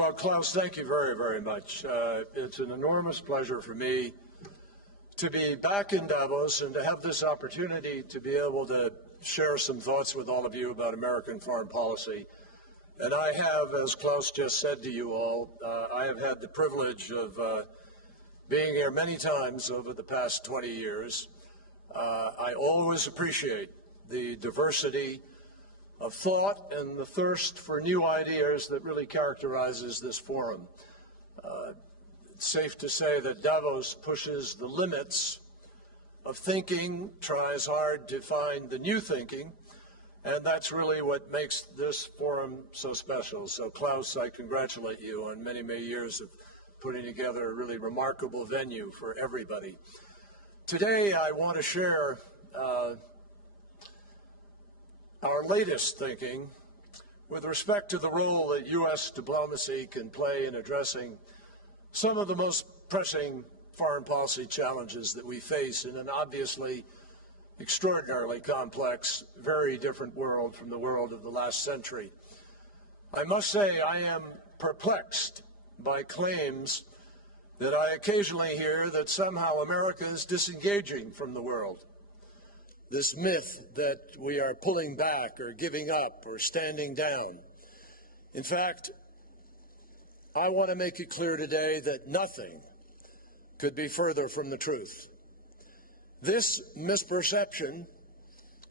Well, Klaus, thank you very, very much. It's an enormous pleasure for me to be back in Davos and to have this opportunity to be able to share some thoughts with all of you about American foreign policy. And I have, as Klaus just said to you all, I have had the privilege of being here many times over the past 20 years. I always appreciate the diversity of thought and the thirst for new ideas that really characterizes this forum. It's safe to say that Davos pushes the limits of thinking, tries hard to find the new thinking, and that's really what makes this forum so special. So, Klaus, I congratulate you on many, many years of putting together a really remarkable venue for everybody. Today, I want to share our latest thinking with respect to the role that U.S. diplomacy can play in addressing some of the most pressing foreign policy challenges that we face in an obviously extraordinarily complex, very different world from the world of the last century. I must say I am perplexed by claims that I occasionally hear that somehow America is disengaging from the world. This myth that we are pulling back or giving up or standing down. In fact, I want to make it clear today that nothing could be further from the truth. This misperception,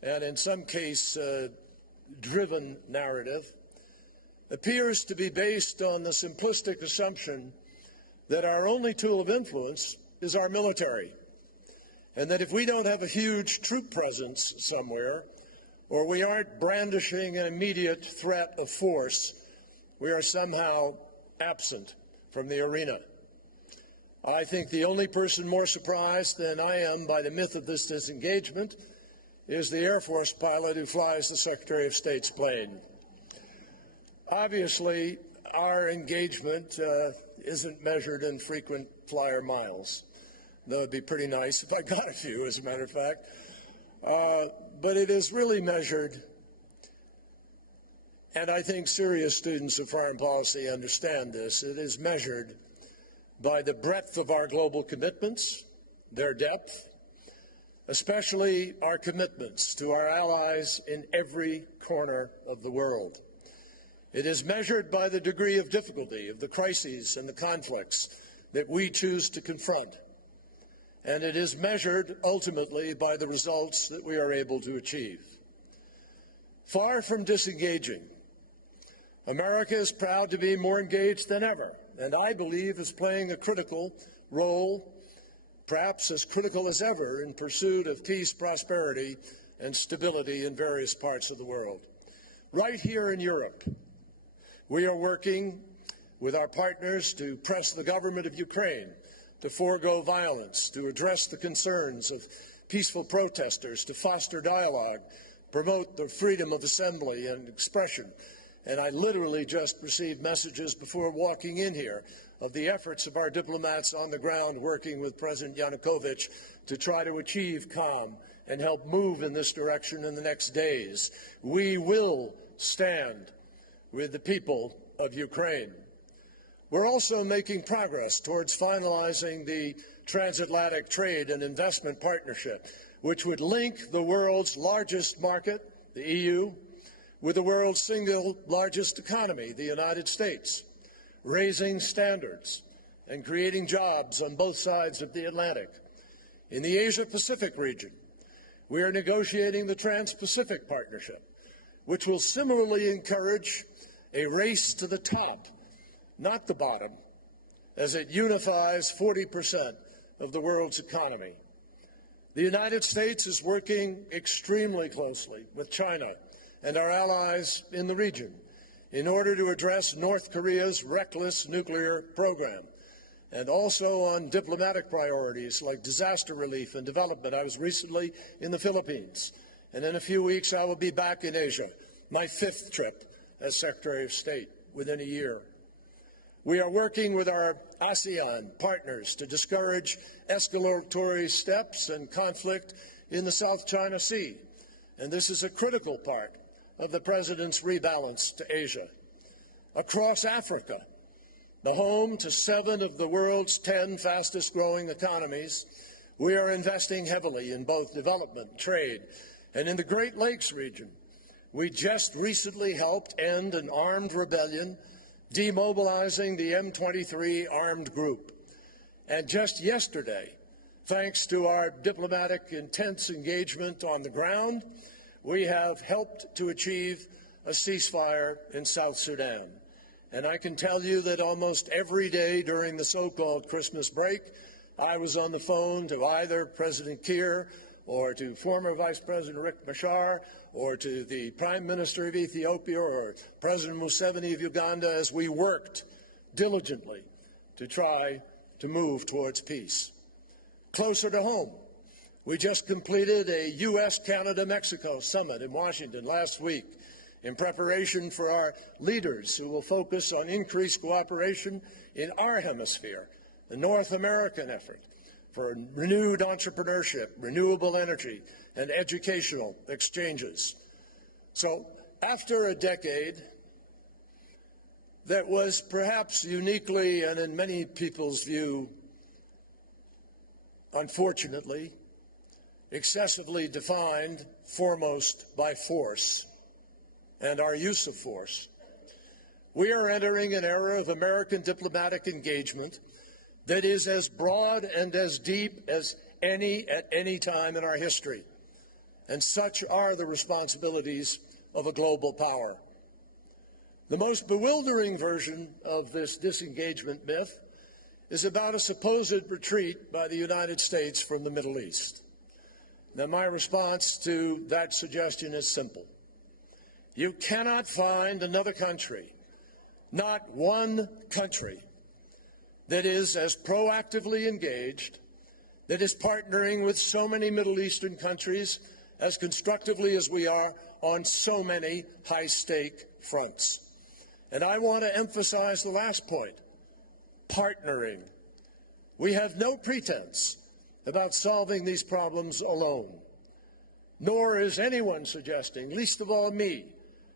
and in some case driven narrative, appears to be based on the simplistic assumption that our only tool of influence is our military, and that if we don't have a huge troop presence somewhere, or we aren't brandishing an immediate threat of force, we are somehow absent from the arena. I think the only person more surprised than I am by the myth of this disengagement is the Air Force pilot who flies the Secretary of State's plane. Obviously, our engagement isn't measured in frequent flyer miles. That would be pretty nice if I got a few, as a matter of fact. But it is really measured, and I think serious students of foreign policy understand this, it is measured by the breadth of our global commitments, their depth, especially our commitments to our allies in every corner of the world. It is measured by the degree of difficulty of the crises and the conflicts that we choose to confront. And it is measured ultimately by the results that we are able to achieve. Far from disengaging, America is proud to be more engaged than ever, and I believe is playing a critical role, perhaps as critical as ever, in pursuit of peace, prosperity, and stability in various parts of the world. Right here in Europe, we are working with our partners to press the government of Ukraine to forego violence, to address the concerns of peaceful protesters, to foster dialogue, promote the freedom of assembly and expression. And I literally just received messages before walking in here of the efforts of our diplomats on the ground working with President Yanukovych to try to achieve calm and help move in this direction in the next days. We will stand with the people of Ukraine. We're also making progress towards finalizing the transatlantic trade and investment partnership, which would link the world's largest market, the EU, with the world's single largest economy, the United States, raising standards and creating jobs on both sides of the Atlantic. In the Asia-Pacific region, we are negotiating the Trans-Pacific Partnership, which will similarly encourage a race to the top, not the bottom, as it unifies 40% of the world's economy. The United States is working extremely closely with China and our allies in the region in order to address North Korea's reckless nuclear program, and also on diplomatic priorities like disaster relief and development. I was recently in the Philippines, and in a few weeks I will be back in Asia, my 5th trip as Secretary of State within a year. We are working with our ASEAN partners to discourage escalatory steps and conflict in the South China Sea, and this is a critical part of the President's rebalance to Asia. Across Africa, the home to 7 of the world's 10 fastest-growing economies, we are investing heavily in both development, trade, and in the Great Lakes region. We just recently helped end an armed rebellion, demobilizing the M23 armed group. And just yesterday, thanks to our diplomatic intense engagement on the ground, we have helped to achieve a ceasefire in South Sudan. And I can tell you that almost every day during the so-called Christmas break, I was on the phone to either President Kiir or to former Vice President Riek Machar or to the Prime Minister of Ethiopia or President Museveni of Uganda as we worked diligently to try to move towards peace. Closer to home, we just completed a U.S.-Canada-Mexico summit in Washington last week in preparation for our leaders who will focus on increased cooperation in our hemisphere, the North American effort for renewed entrepreneurship, renewable energy, and educational exchanges. So after a decade that was perhaps uniquely and in many people's view, unfortunately, excessively defined foremost by force and our use of force, we are entering an era of American diplomatic engagement that is as broad and as deep as any at any time in our history. And such are the responsibilities of a global power. The most bewildering version of this disengagement myth is about a supposed retreat by the United States from the Middle East. Now, my response to that suggestion is simple. You cannot find another country, not one country, that is as proactively engaged, that is partnering with so many Middle Eastern countries as constructively as we are on so many high-stake fronts. And I want to emphasize the last point, partnering. We have no pretense about solving these problems alone, nor is anyone suggesting, least of all me,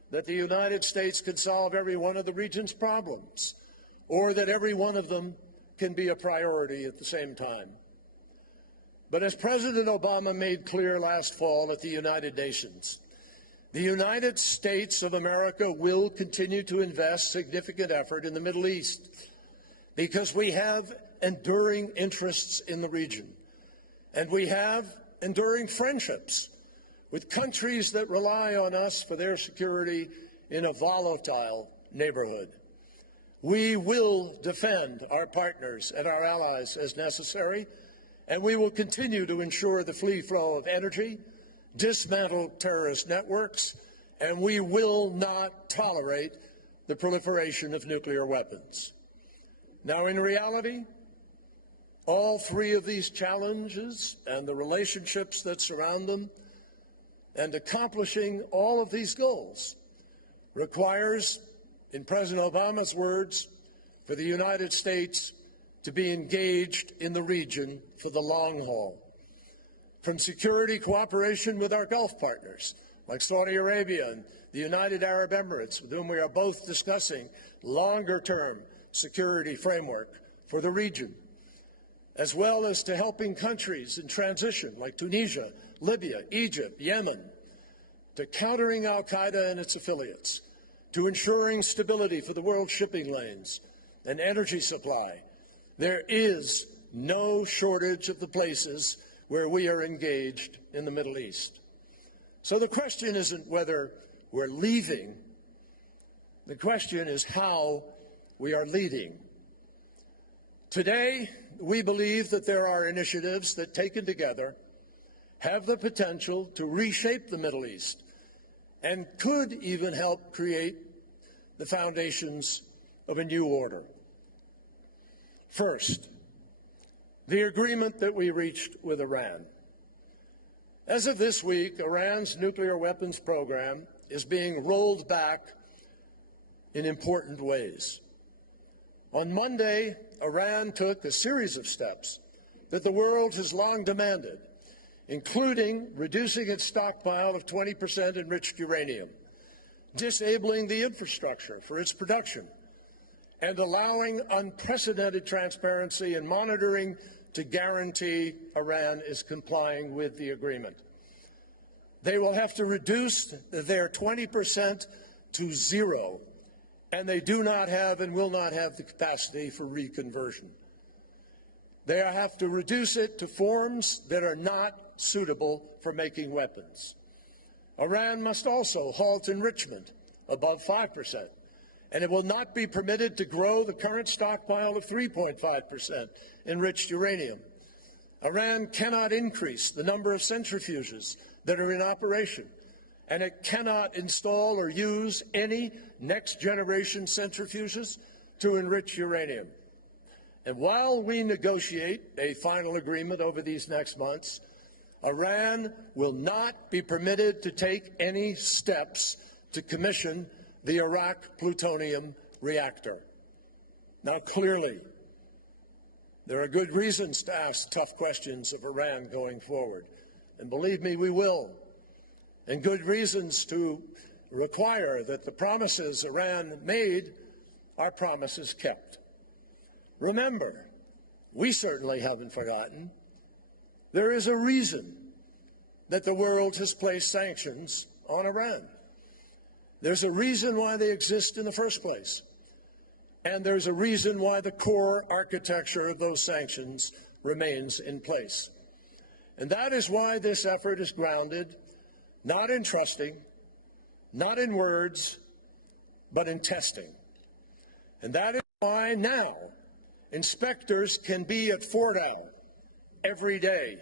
that the United States can solve every one of the region's problems, or that every one of them can be a priority at the same time. But as President Obama made clear last fall at the United Nations, the United States of America will continue to invest significant effort in the Middle East because we have enduring interests in the region, and we have enduring friendships with countries that rely on us for their security in a volatile neighborhood. We will defend our partners and our allies as necessary, and we will continue to ensure the free flow of energy, dismantle terrorist networks, and we will not tolerate the proliferation of nuclear weapons. Now, in reality, all three of these challenges and the relationships that surround them and accomplishing all of these goals requires, in President Obama's words, for the United States to be engaged in the region for the long haul. From security cooperation with our Gulf partners, like Saudi Arabia and the United Arab Emirates, with whom we are both discussing longer-term security framework for the region, as well as to helping countries in transition like Tunisia, Libya, Egypt, Yemen, to countering al-Qaeda and its affiliates, to ensuring stability for the world shipping lanes and energy supply. There is no shortage of the places where we are engaged in the Middle East. So the question isn't whether we're leaving. The question is how we are leading. Today, we believe that there are initiatives that, taken together, have the potential to reshape the Middle East and could even help create the foundations of a new order. First, the agreement that we reached with Iran. As of this week, Iran's nuclear weapons program is being rolled back in important ways. On Monday, Iran took a series of steps that the world has long demanded, including reducing its stockpile of 20% enriched uranium, disabling the infrastructure for its production, and allowing unprecedented transparency and monitoring to guarantee Iran is complying with the agreement. They will have to reduce their 20% to zero, and they do not have and will not have the capacity for reconversion. They have to reduce it to forms that are not suitable for making weapons. Iran must also halt enrichment above 5%, and it will not be permitted to grow the current stockpile of 3.5% enriched uranium. Iran cannot increase the number of centrifuges that are in operation, and it cannot install or use any next-generation centrifuges to enrich uranium. And while we negotiate a final agreement over these next months, Iran will not be permitted to take any steps to commission the Iraq plutonium reactor. Now, clearly, there are good reasons to ask tough questions of Iran going forward. And believe me, we will. And good reasons to require that the promises Iran made are promises kept. Remember, we certainly haven't forgotten, there is a reason that the world has placed sanctions on Iran. There's a reason why they exist in the first place. And there's a reason why the core architecture of those sanctions remains in place. And that is why this effort is grounded not in trusting, not in words, but in testing. And that is why now inspectors can be at Fordow every day.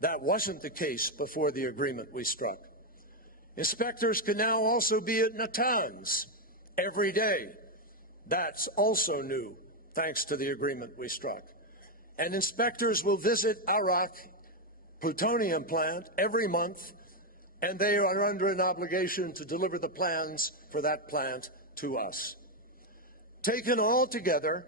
That wasn't the case before the agreement we struck. Inspectors can now also be at Natanz every day. That's also new, thanks to the agreement we struck. And inspectors will visit Iraq plutonium plant every month, and they are under an obligation to deliver the plans for that plant to us. Taken all together,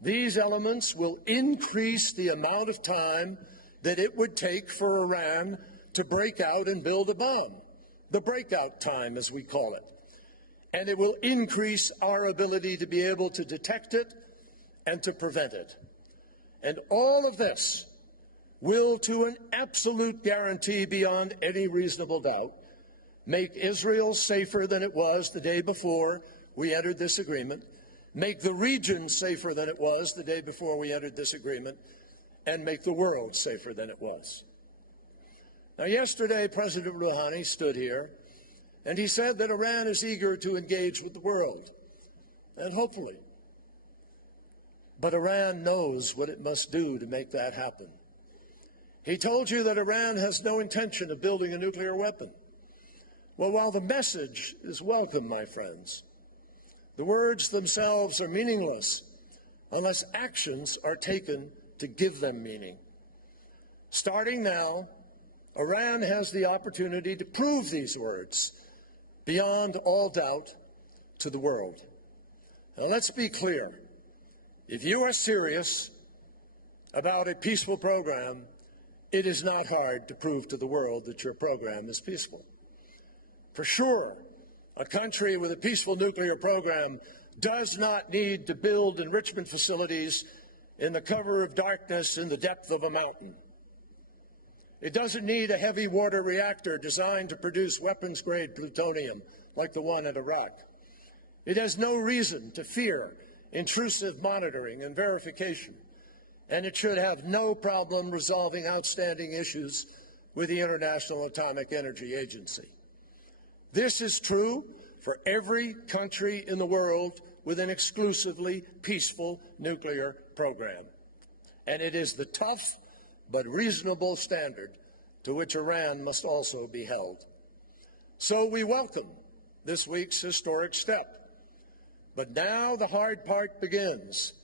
these elements will increase the amount of time that it would take for Iran to break out and build a bomb, the breakout time, as we call it. And it will increase our ability to be able to detect it and to prevent it. And all of this will, to an absolute guarantee beyond any reasonable doubt, make Israel safer than it was the day before we entered this agreement, make the region safer than it was the day before we entered this agreement, and make the world safer than it was. Now, yesterday, President Rouhani stood here, and he said that Iran is eager to engage with the world, and hopefully. But Iran knows what it must do to make that happen. He told you that Iran has no intention of building a nuclear weapon. Well, while the message is welcome, my friends, the words themselves are meaningless unless actions are taken to give them meaning. Starting now, Iran has the opportunity to prove these words beyond all doubt to the world. Now, let's be clear. If you are serious about a peaceful program, it is not hard to prove to the world that your program is peaceful. For sure, a country with a peaceful nuclear program does not need to build enrichment facilities in the cover of darkness in the depth of a mountain. It doesn't need a heavy water reactor designed to produce weapons-grade plutonium like the one at Iraq. It has no reason to fear intrusive monitoring and verification, and it should have no problem resolving outstanding issues with the International Atomic Energy Agency. This is true for every country in the world with an exclusively peaceful nuclear program. And it is the tough but reasonable standard to which Iran must also be held. So we welcome this week's historic step. But now the hard part begins.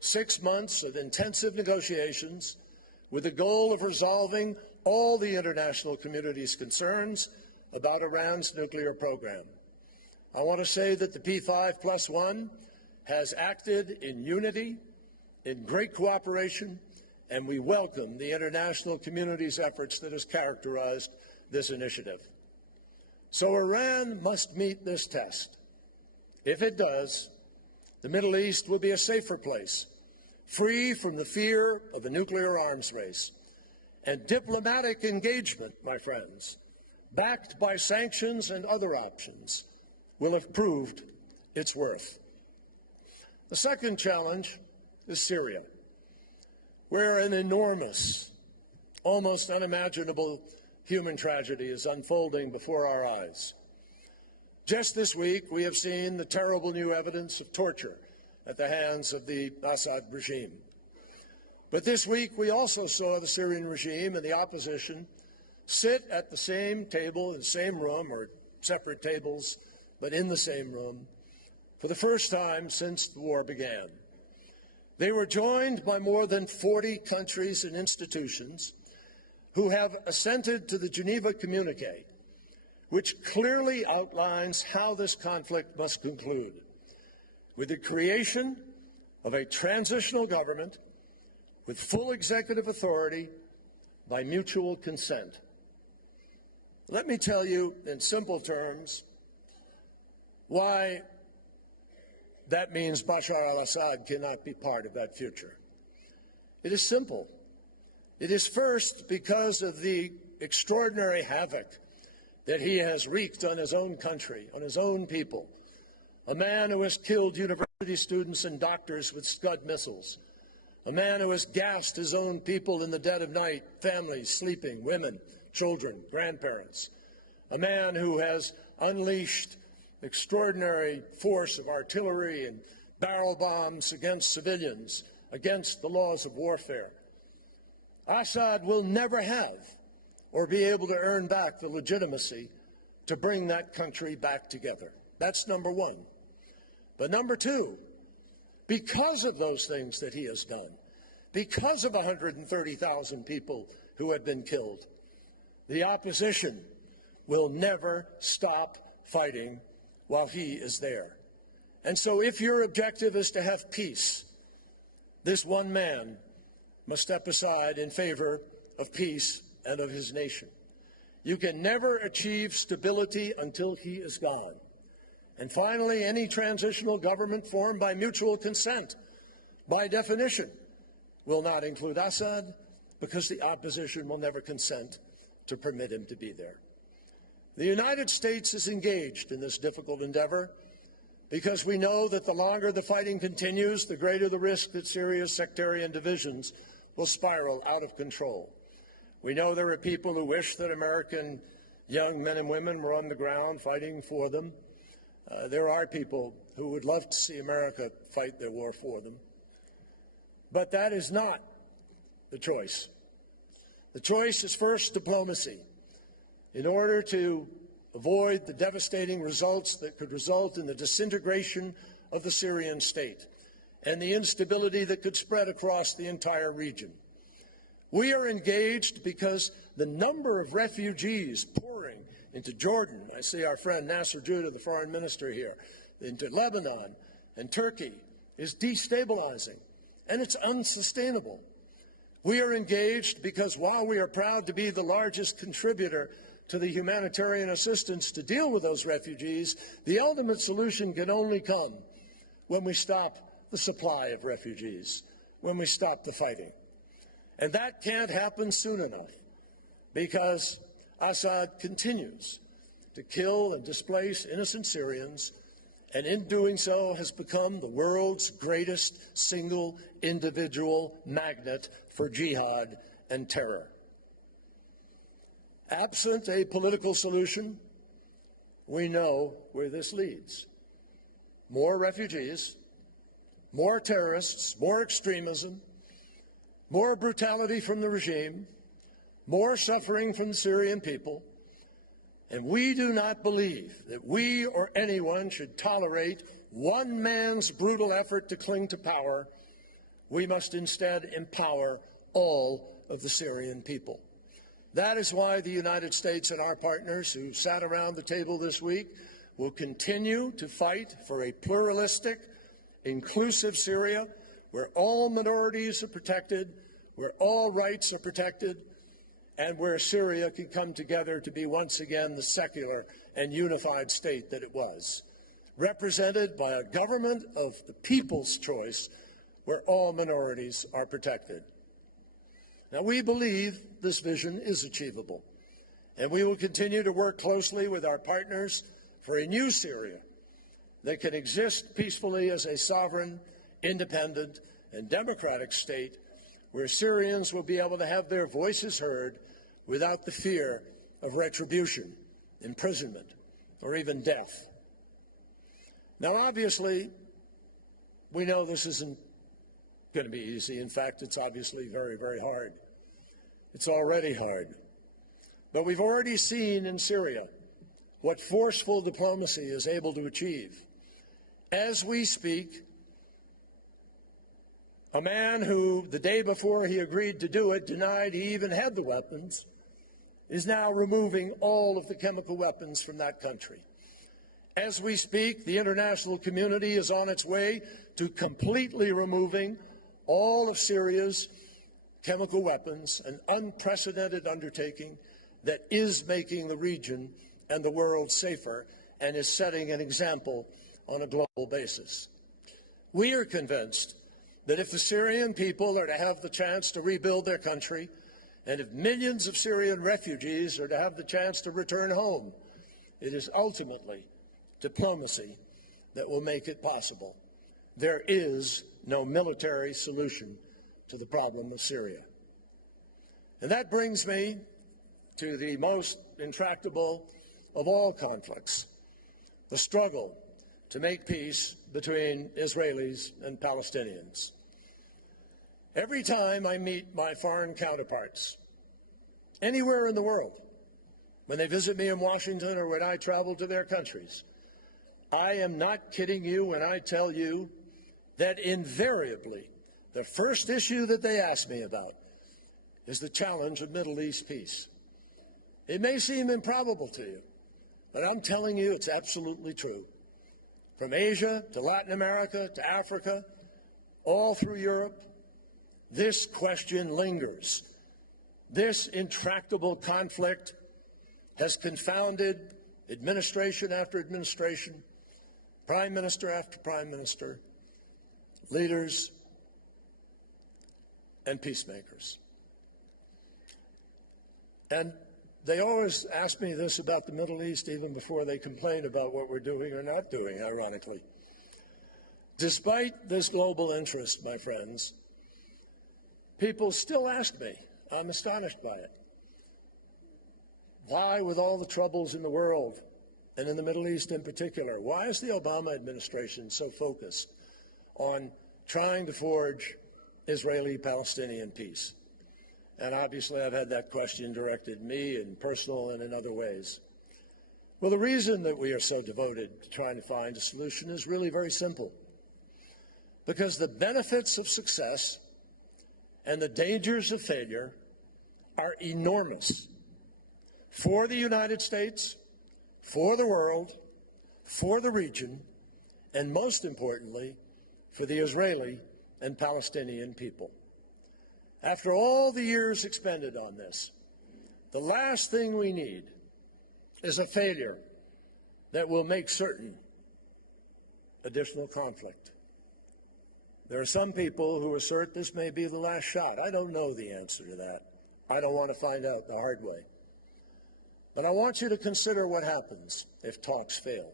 6 months of intensive negotiations with the goal of resolving all the international community's concerns about Iran's nuclear program. I want to say that the P5+1 has acted in unity, in great cooperation, and we welcome the international community's efforts that has characterized this initiative. So Iran must meet this test. If it does, the Middle East will be a safer place, free from the fear of a nuclear arms race. And diplomatic engagement, my friends, backed by sanctions and other options, will have proved its worth. The second challenge is Syria, where an enormous, almost unimaginable human tragedy is unfolding before our eyes. Just this week, we have seen the terrible new evidence of torture at the hands of the Assad regime. But this week, we also saw the Syrian regime and the opposition sit at the same table in the same room, or separate tables, but in the same room, for the first time since the war began. They were joined by more than 40 countries and institutions who have assented to the Geneva Communiqué, which clearly outlines how this conflict must conclude, with the creation of a transitional government with full executive authority by mutual consent. Let me tell you in simple terms why that means Bashar al-Assad cannot be part of that future. It is simple. It is first because of the extraordinary havoc that he has wreaked on his own country, on his own people. A man who has killed university students and doctors with Scud missiles. A man who has gassed his own people in the dead of night, families sleeping, women, children, grandparents. A man who has unleashed extraordinary force of artillery and barrel bombs against civilians, against the laws of warfare. Assad will never have or be able to earn back the legitimacy to bring that country back together. That's number one. But number two, because of those things that he has done, because of 130,000 people who have been killed, the opposition will never stop fighting while he is there. And so if your objective is to have peace, this one man must step aside in favor of peace and of his nation. You can never achieve stability until he is gone. And finally, any transitional government formed by mutual consent, by definition, will not include Assad, because the opposition will never consent to permit him to be there. The United States is engaged in this difficult endeavor because we know that the longer the fighting continues, the greater the risk that Syria's sectarian divisions will spiral out of control. We know there are people who wish that American young men and women were on the ground fighting for them. There are people who would love to see America fight their war for them. But that is not the choice. The choice is first diplomacy, in order to avoid the devastating results that could result in the disintegration of the Syrian state and the instability that could spread across the entire region. We are engaged because the number of refugees pouring into Jordan, I see our friend Nasser Judah, the foreign minister here, into Lebanon and Turkey, is destabilizing, and it's unsustainable. We are engaged because while we are proud to be the largest contributor to the humanitarian assistance to deal with those refugees, the ultimate solution can only come when we stop the supply of refugees, when we stop the fighting. And that can't happen soon enough, because Assad continues to kill and displace innocent Syrians, and in doing so has become the world's greatest single individual magnet for jihad and terror. Absent a political solution, we know where this leads. More refugees, more terrorists, more extremism, more brutality from the regime, more suffering from the Syrian people, and we do not believe that we or anyone should tolerate one man's brutal effort to cling to power. We must instead empower all of the Syrian people. That is why the United States and our partners who sat around the table this week will continue to fight for a pluralistic, inclusive Syria where all minorities are protected, where all rights are protected, and where Syria can come together to be once again the secular and unified state that it was. represented by a government of the people's choice where all minorities are protected. Now, we believe this vision is achievable, and we will continue to work closely with our partners for a new Syria that can exist peacefully as a sovereign, independent, and democratic state where Syrians will be able to have their voices heard without the fear of retribution, imprisonment, or even death. Now, obviously, we know this isn't going to be easy. In fact, it's obviously very, very hard. It's already hard. But we've already seen in Syria what forceful diplomacy is able to achieve. As we speak, a man who, the day before he agreed to do it, denied he even had the weapons, is now removing all of the chemical weapons from that country. As we speak, the international community is on its way to completely removing all of Syria's chemical weapons, an unprecedented undertaking that is making the region and the world safer and is setting an example on a global basis. We are convinced that if the Syrian people are to have the chance to rebuild their country, and if millions of Syrian refugees are to have the chance to return home, it is ultimately diplomacy that will make it possible. There is no military solution to the problem of Syria. And that brings me to the most intractable of all conflicts, the struggle to make peace between Israelis and Palestinians. Every time I meet my foreign counterparts, anywhere in the world, when they visit me in Washington or when I travel to their countries, I am not kidding you when I tell you that invariably the first issue that they ask me about is the challenge of Middle East peace. It may seem improbable to you, but I'm telling you it's absolutely true. From Asia to Latin America to Africa, all through Europe, this question lingers. This intractable conflict has confounded administration after administration, prime minister after prime minister, leaders, and peacemakers. And they always ask me this about the Middle East even before they complain about what we're doing or not doing, ironically. Despite this global interest, my friends, people still ask me, I'm astonished by it, why, with all the troubles in the world, and in the Middle East in particular, why is the Obama administration so focused on trying to forge Israeli-Palestinian peace? And obviously I've had that question directed at me in personal and in other ways. Well, the reason that we are so devoted to trying to find a solution is really very simple. Because the benefits of success and the dangers of failure are enormous for the United States, for the world, for the region, and most importantly, for the Israeli and Palestinian people. After all the years expended on this, the last thing we need is a failure that will make certain additional conflict. There are some people who assert this may be the last shot. I don't know the answer to that. I don't want to find out the hard way. But I want you to consider what happens if talks fail.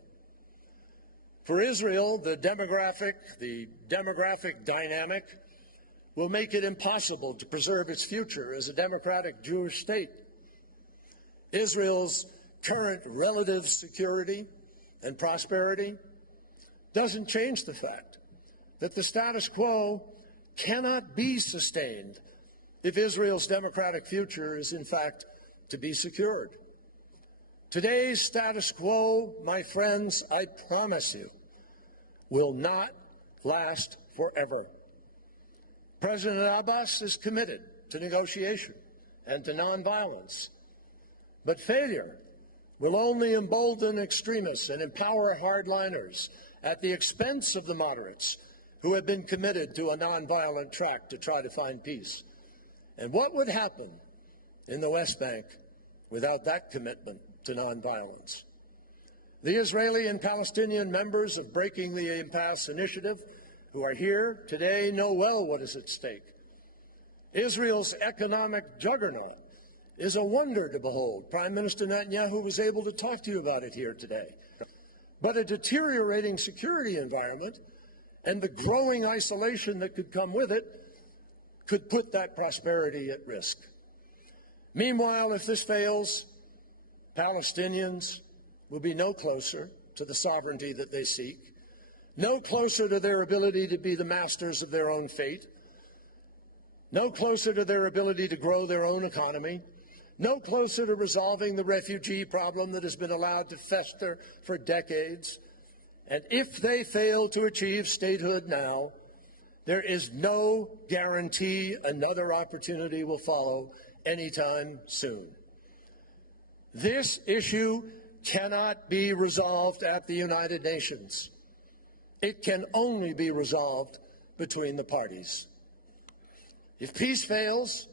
For Israel, the demographic dynamic will make it impossible to preserve its future as a democratic Jewish state. Israel's current relative security and prosperity doesn't change the fact that the status quo cannot be sustained if Israel's democratic future is, in fact, to be secured. Today's status quo, my friends, I promise you, will not last forever. President Abbas is committed to negotiation and to nonviolence. But failure will only embolden extremists and empower hardliners at the expense of the moderates who have been committed to a nonviolent track to try to find peace. And what would happen in the West Bank without that commitment to nonviolence? The Israeli and Palestinian members of Breaking the Impasse Initiative who are here today know well what is at stake. Israel's economic juggernaut is a wonder to behold. Prime Minister Netanyahu was able to talk to you about it here today. But a deteriorating security environment and the growing isolation that could come with it could put that prosperity at risk. Meanwhile, if this fails, Palestinians will be no closer to the sovereignty that they seek, no closer to their ability to be the masters of their own fate, no closer to their ability to grow their own economy, no closer to resolving the refugee problem that has been allowed to fester for decades. And if they fail to achieve statehood now, there is no guarantee another opportunity will follow anytime soon. This issue cannot be resolved at the United Nations. It can only be resolved between the parties. If peace fails,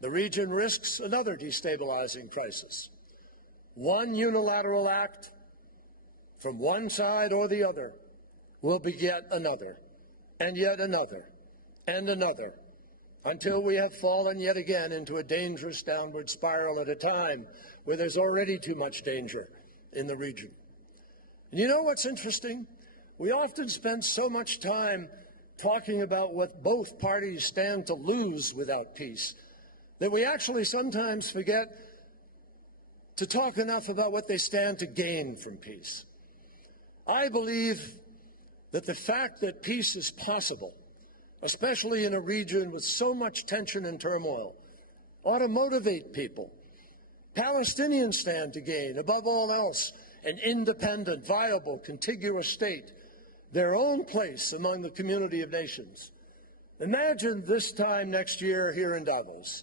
the region risks another destabilizing crisis. One unilateral act from one side or the other will beget another, and yet another, and another, until we have fallen yet again into a dangerous downward spiral at a time where there's already too much danger in the region. And you know what's interesting? We often spend so much time talking about what both parties stand to lose without peace that we actually sometimes forget to talk enough about what they stand to gain from peace. I believe that the fact that peace is possible, especially in a region with so much tension and turmoil, ought to motivate people. Palestinians stand to gain, above all else, an independent, viable, contiguous state, their own place among the community of nations. Imagine this time next year here in Davos,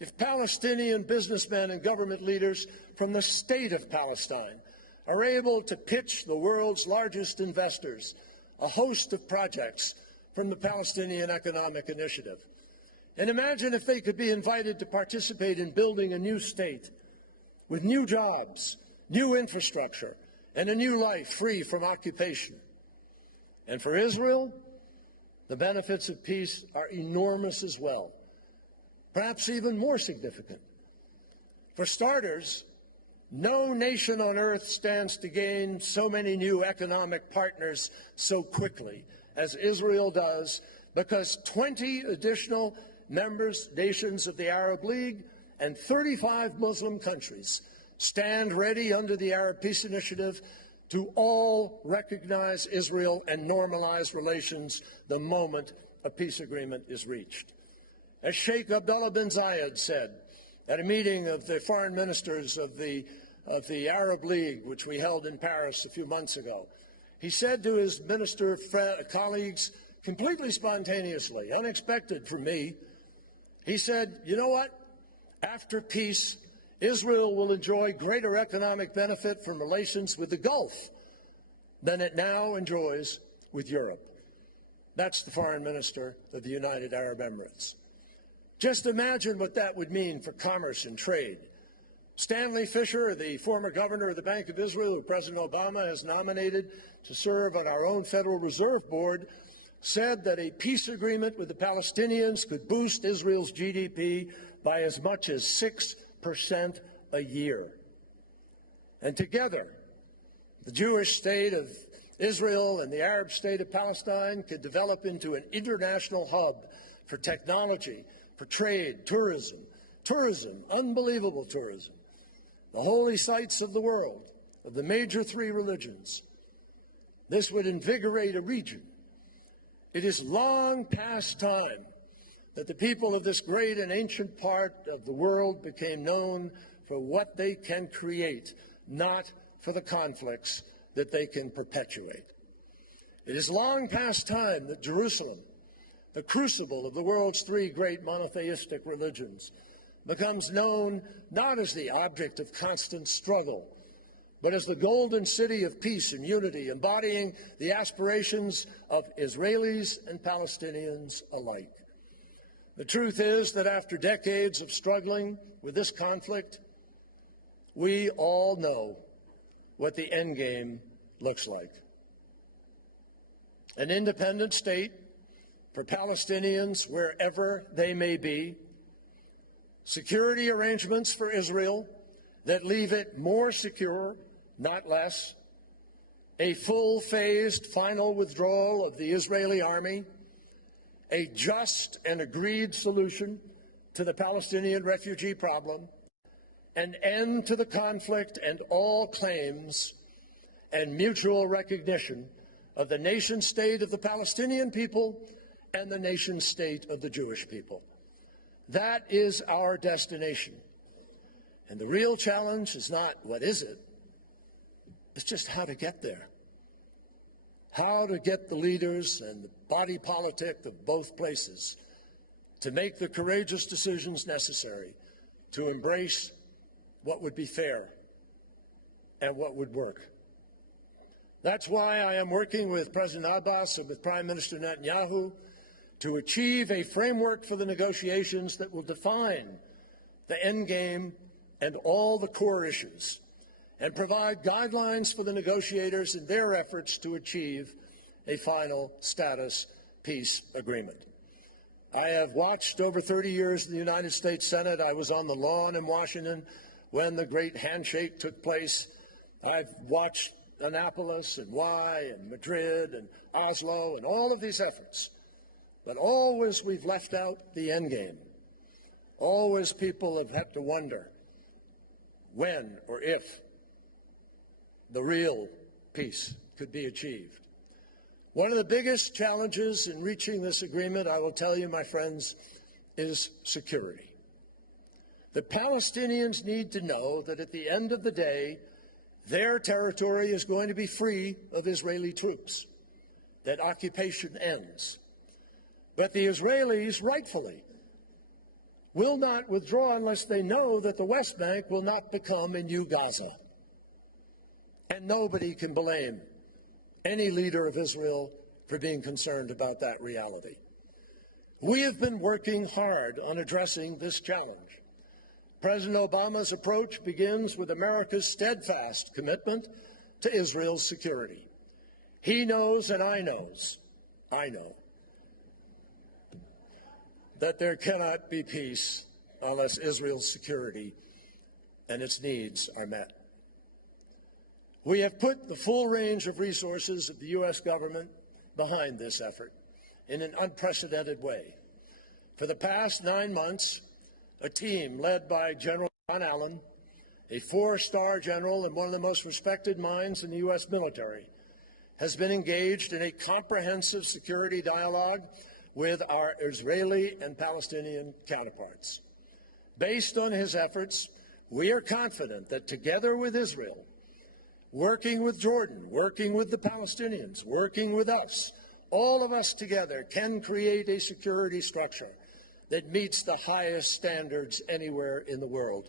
if Palestinian businessmen and government leaders from the state of Palestine are able to pitch the world's largest investors a host of projects from the Palestinian Economic Initiative. And imagine if they could be invited to participate in building a new state with new jobs, new infrastructure, and a new life free from occupation. And for Israel, the benefits of peace are enormous as well, perhaps even more significant. For starters, no nation on earth stands to gain so many new economic partners so quickly as Israel does, because 20 additional nations of the Arab League and 35 Muslim countries stand ready under the Arab Peace Initiative to all recognize Israel and normalize relations the moment a peace agreement is reached. As Sheikh Abdullah bin Zayed said at a meeting of the foreign ministers of the Arab League, which we held in Paris a few months ago, he said to his minister colleagues, completely spontaneously, unexpected for me, he said, you know what? After peace, Israel will enjoy greater economic benefit from relations with the Gulf than it now enjoys with Europe. That's the foreign minister of the United Arab Emirates. Just imagine what that would mean for commerce and trade. Stanley Fischer, the former governor of the Bank of Israel, who President Obama has nominated to serve on our own Federal Reserve Board, said that a peace agreement with the Palestinians could boost Israel's GDP by as much as 6% a year. And together, the Jewish state of Israel and the Arab state of Palestine could develop into an international hub for technology, for trade, tourism, unbelievable tourism, the holy sites of the world, of the major three religions. This would invigorate a region. It is long past time that the people of this great and ancient part of the world became known for what they can create, not for the conflicts that they can perpetuate. It is long past time that Jerusalem, the crucible of the world's three great monotheistic religions, becomes known not as the object of constant struggle, but as the golden city of peace and unity, embodying the aspirations of Israelis and Palestinians alike. The truth is that after decades of struggling with this conflict, we all know what the end game looks like. An independent state for Palestinians wherever they may be, security arrangements for Israel that leave it more secure, not less, a full-phased final withdrawal of the Israeli army, a just and agreed solution to the Palestinian refugee problem, an end to the conflict and all claims, and mutual recognition of the nation-state of the Palestinian people and the nation-state of the Jewish people. That is our destination. And the real challenge is not what is it, it's just how to get there. How to get the leaders and the body politic of both places to make the courageous decisions necessary to embrace what would be fair and what would work. That's why I am working with President Abbas and with Prime Minister Netanyahu to achieve a framework for the negotiations that will define the end game and all the core issues, and provide guidelines for the negotiators in their efforts to achieve a final status peace agreement. I have watched over 30 years in the United States Senate. I was on the lawn in Washington when the great handshake took place. I've watched Annapolis and and Madrid and Oslo and all of these efforts. But always we've left out the end game. Always people have had to wonder when or if the real peace could be achieved. One of the biggest challenges in reaching this agreement, I will tell you, my friends, is security. The Palestinians need to know that at the end of the day, their territory is going to be free of Israeli troops, that occupation ends. But the Israelis, rightfully, will not withdraw unless they know that the West Bank will not become a new Gaza. And nobody can blame any leader of Israel for being concerned about that reality. We have been working hard on addressing this challenge. President Obama's approach begins with America's steadfast commitment to Israel's security. He knows and I know, that there cannot be peace unless Israel's security and its needs are met. We have put the full range of resources of the U.S. government behind this effort in an unprecedented way. For the past 9 months, a team led by General John Allen, a 4-star general and one of the most respected minds in the U.S. military, has been engaged in a comprehensive security dialogue with our Israeli and Palestinian counterparts. Based on his efforts, we are confident that together with Israel, working with Jordan, working with the Palestinians, working with us, all of us together can create a security structure that meets the highest standards anywhere in the world.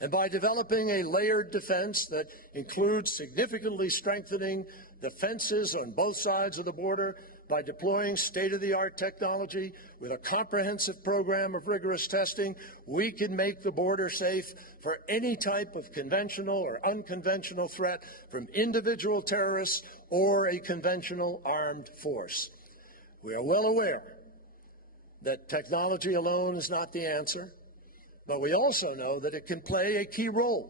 And by developing a layered defense that includes significantly strengthening the fences on both sides of the border, by deploying state-of-the-art technology with a comprehensive program of rigorous testing, we can make the border safe for any type of conventional or unconventional threat from individual terrorists or a conventional armed force. We are well aware that technology alone is not the answer, but we also know that it can play a key role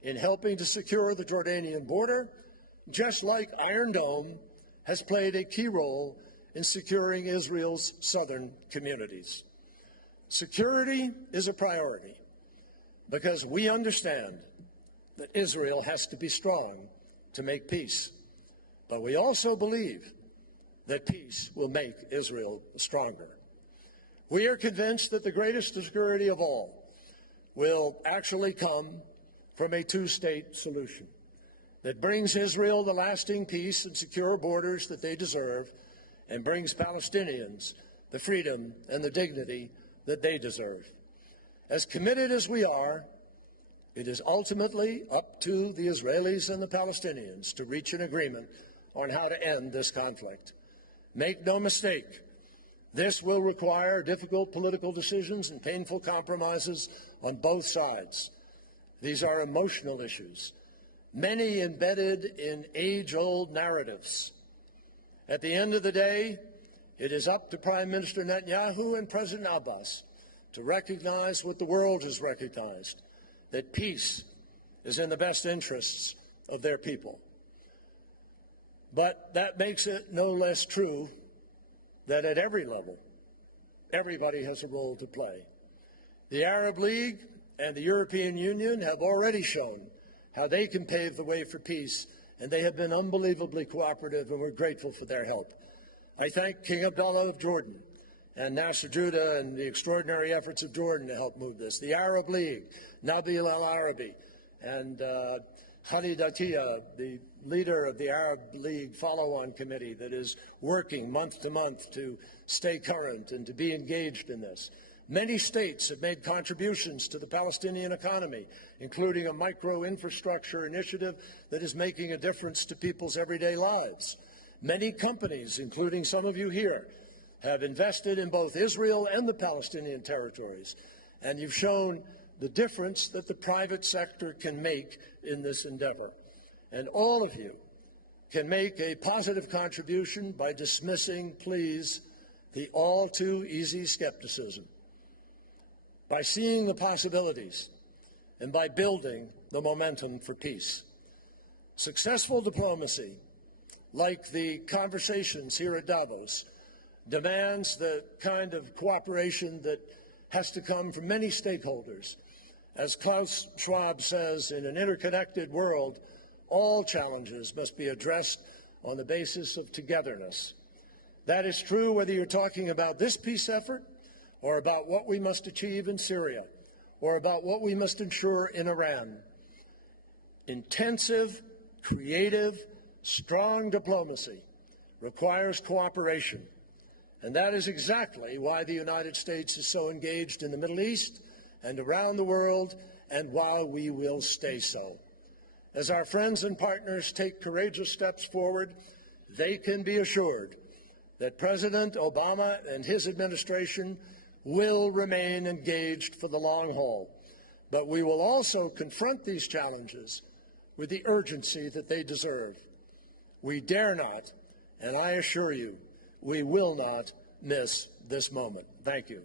in helping to secure the Jordanian border, just like Iron Dome has played a key role in securing Israel's southern communities. Security is a priority because we understand that Israel has to be strong to make peace. But we also believe that peace will make Israel stronger. We are convinced that the greatest security of all will actually come from a two-state solution that brings Israel the lasting peace and secure borders that they deserve, and brings Palestinians the freedom and the dignity that they deserve. As committed as we are, it is ultimately up to the Israelis and the Palestinians to reach an agreement on how to end this conflict. Make no mistake, this will require difficult political decisions and painful compromises on both sides. These are emotional issues. many embedded in age-old narratives. At the end of the day, it is up to Prime Minister Netanyahu and President Abbas to recognize what the world has recognized, that peace is in the best interests of their people. But that makes it no less true that at every level, everybody has a role to play. The Arab League and the European Union have already shown how they can pave the way for peace, and they have been unbelievably cooperative, and we're grateful for their help. I thank King Abdullah of Jordan and Nasser Judah and the extraordinary efforts of Jordan to help move this. The Arab League, Nabil al-Arabi, and Khalid Atiyah, the leader of the Arab League follow-on committee that is working month to month to stay current and to be engaged in this. Many states have made contributions to the Palestinian economy, including a micro-infrastructure initiative that is making a difference to people's everyday lives. Many companies, including some of you here, have invested in both Israel and the Palestinian territories, and you've shown the difference that the private sector can make in this endeavor. And all of you can make a positive contribution by dismissing, please, the all too easy skepticism, by seeing the possibilities, and by building the momentum for peace. Successful diplomacy, like the conversations here at Davos, demands the kind of cooperation that has to come from many stakeholders. As Klaus Schwab says, in an interconnected world, all challenges must be addressed on the basis of togetherness. That is true whether you're talking about this peace effort, or about what we must achieve in Syria, or about what we must ensure in Iran. Intensive, creative, strong diplomacy requires cooperation. And that is exactly why the United States is so engaged in the Middle East and around the world, and why we will stay so. As our friends and partners take courageous steps forward, they can be assured that President Obama and his administration will remain engaged for the long haul. But we will also confront these challenges with the urgency that they deserve. We dare not, and I assure you, we will not miss this moment. Thank you.